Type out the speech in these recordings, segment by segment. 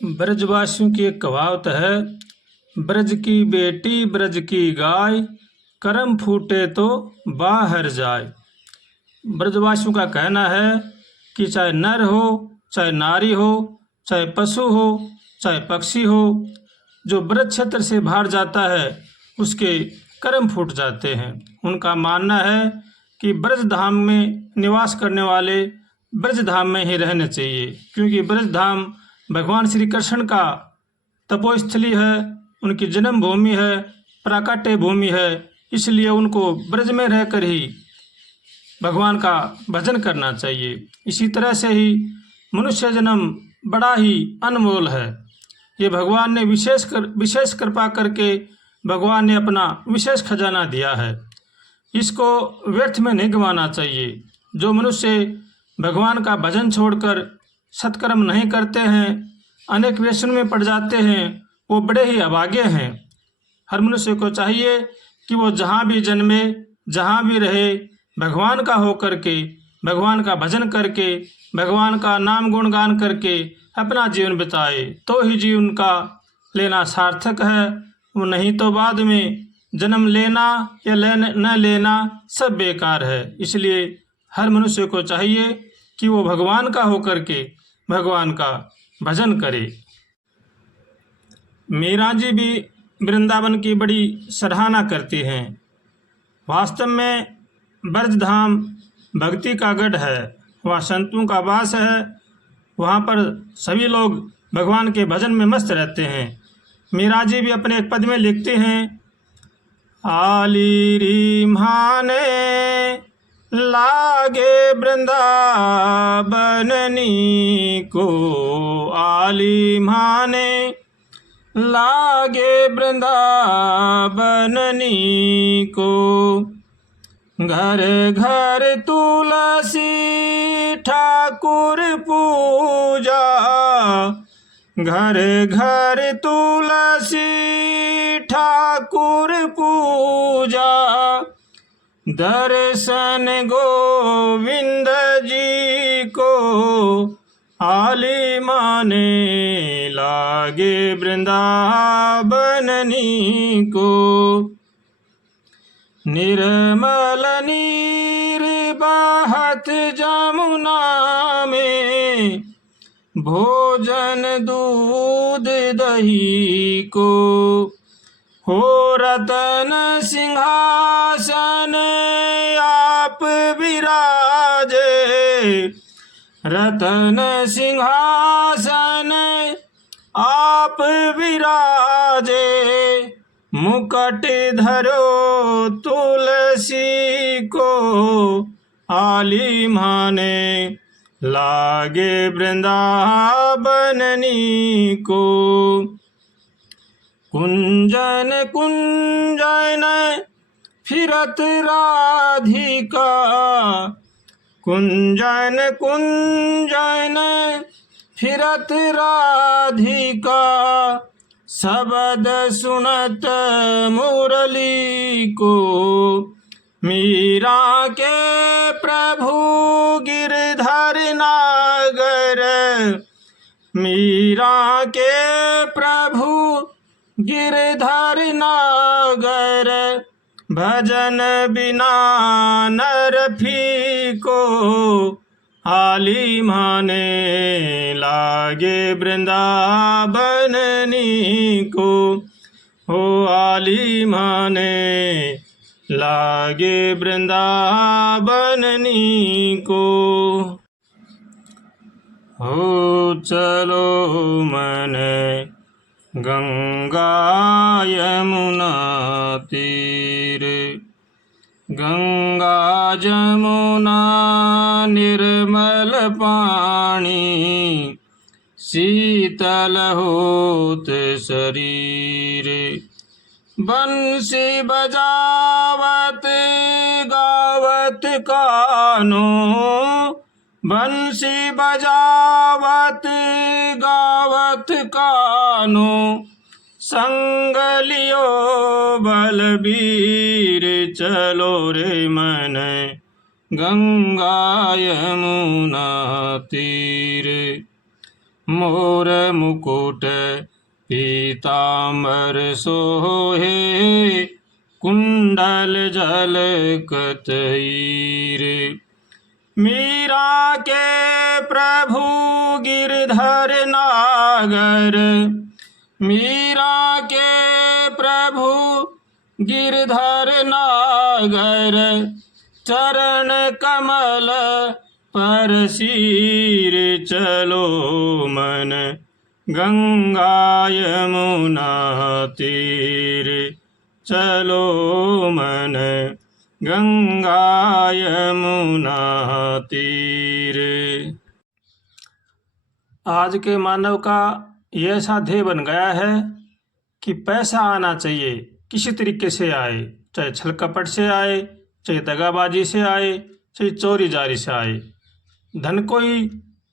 ब्रजवासियों की एक कहावत है, ब्रज की बेटी ब्रज की गाय, करम फूटे तो बाहर जाए। ब्रजवासियों का कहना है कि चाहे नर हो, चाहे नारी हो, चाहे पशु हो, चाहे पक्षी हो, जो ब्रज क्षेत्र से बाहर जाता है उसके कर्म फूट जाते हैं। उनका मानना है कि ब्रज धाम में निवास करने वाले ब्रज धाम में ही रहने चाहिए, क्योंकि ब्रज धाम भगवान श्री कृष्ण का तपोस्थली है, उनकी जन्मभूमि है, प्राकट्य भूमि है। इसलिए उनको ब्रज में रहकर ही भगवान का भजन करना चाहिए। इसी तरह से ही मनुष्य जन्म बड़ा ही अनमोल है। ये भगवान ने विशेष कृपा करके भगवान ने अपना विशेष खजाना दिया है। इसको व्यर्थ में नहीं गंवाना चाहिए। जो मनुष्य भगवान का भजन छोड़कर सत्कर्म नहीं करते हैं, अनेक व्यसन में पड़ जाते हैं, वो बड़े ही अभागे हैं। हर मनुष्य को चाहिए कि वो जहाँ भी जन्मे, जहाँ भी रहे, भगवान का होकर के, भगवान का भजन करके, भगवान का नाम गुणगान करके अपना जीवन बिताए, तो ही जीवन का लेना सार्थक है। वो नहीं तो बाद में जन्म लेना या न लेना सब बेकार है। इसलिए हर मनुष्य को चाहिए कि वो भगवान का होकर के भगवान का भजन करे। मीरा जी भी वृंदावन की बड़ी सराहना करती हैं। वास्तव में ब्रज धाम भक्ति का गढ़ है, वहाँ संतों का वास है, वहाँ पर सभी लोग भगवान के भजन में मस्त रहते हैं। मीरा जी भी अपने एक पद में लिखते हैं, आली रीम्हाने लागे वृंदावननी को, आली माने लागे वृंदावननी को, घर घर तुलसी ठाकुर पूजा, घर घर तुलसी ठाकुर पूजा, दर्शन गोविंद जी को आली माने लागे वृंदावननी को। निर्मल नीर बहत जमुना में, भोजन दूध दही को, हो रतन सिंहासन आप विराजे, रतन सिंहासन आप विराजे, मुकुट धरो तुलसी को आली माने लागे वृंदावननी को। कुंजन कुंजन फिरत राधिका, कुंजन कुंजन फिरत राधिका, शब्द सुनत मुरली को, मीरा के प्रभु गिरधर नागर, मीरा के प्रभु गिरधर नागर, भजन बिना नर फीको आली माने लागे वृंदावननी को, हो आली माने लागे वृंदावननी को। हो चलो मन गंगा यमुना तीर, गंगा जमुना निर्मल पानी, शीतल होत शरीर, बंसी बजावत गावत कानो, बंसी बजावत गावत कानो, संग लियो बलबीर, चलो रे मन गंगा यमुना तीर। मोर मुकुट पीताम्बर सोहे, कुंडल झलकत हीरे। मीरा के प्रभु गिरधर नागर, मीरा के प्रभु गिरधर नागर, चरण कमल पर शीर। चलो मन गंगा यमुना तीर, चलो मन गंगा यमुना तीर। आज के मानव का ये ऐसा ध्येय बन गया है कि पैसा आना चाहिए, किसी तरीके से आए, चाहे छल कपट से आए, चाहे दगाबाजी से आए, चाहे चोरी जारी से आए। धन को ही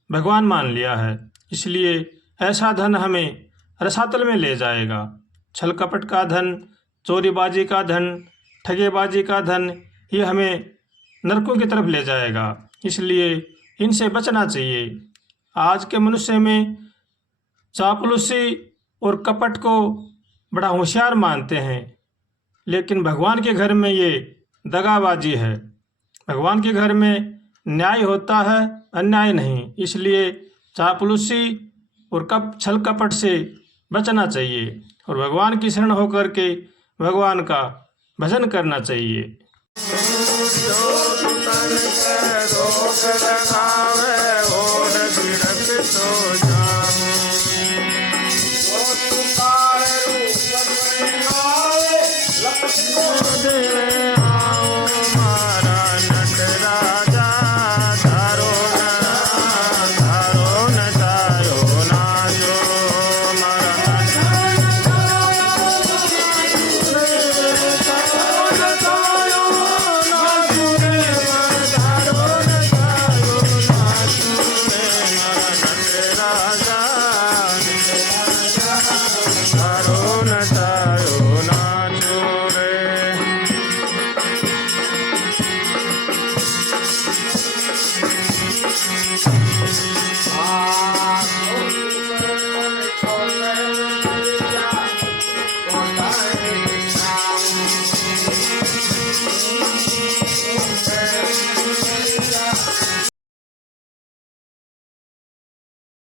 भगवान मान लिया है, इसलिए ऐसा धन हमें रसातल में ले जाएगा। छल कपट का धन, चोरीबाजी का धन, ठगेबाजी का धन, ये हमें नरकों की तरफ ले जाएगा, इसलिए इनसे बचना चाहिए। आज के मनुष्य में चापलूसी और कपट को बड़ा होशियार मानते हैं, लेकिन भगवान के घर में ये दगाबाजी है। भगवान के घर में न्याय होता है, अन्याय नहीं। इसलिए चापलूसी और छल कपट से बचना चाहिए और भगवान की शरण होकर के भगवान का भजन करना चाहिए। जो तन के रोक लगावे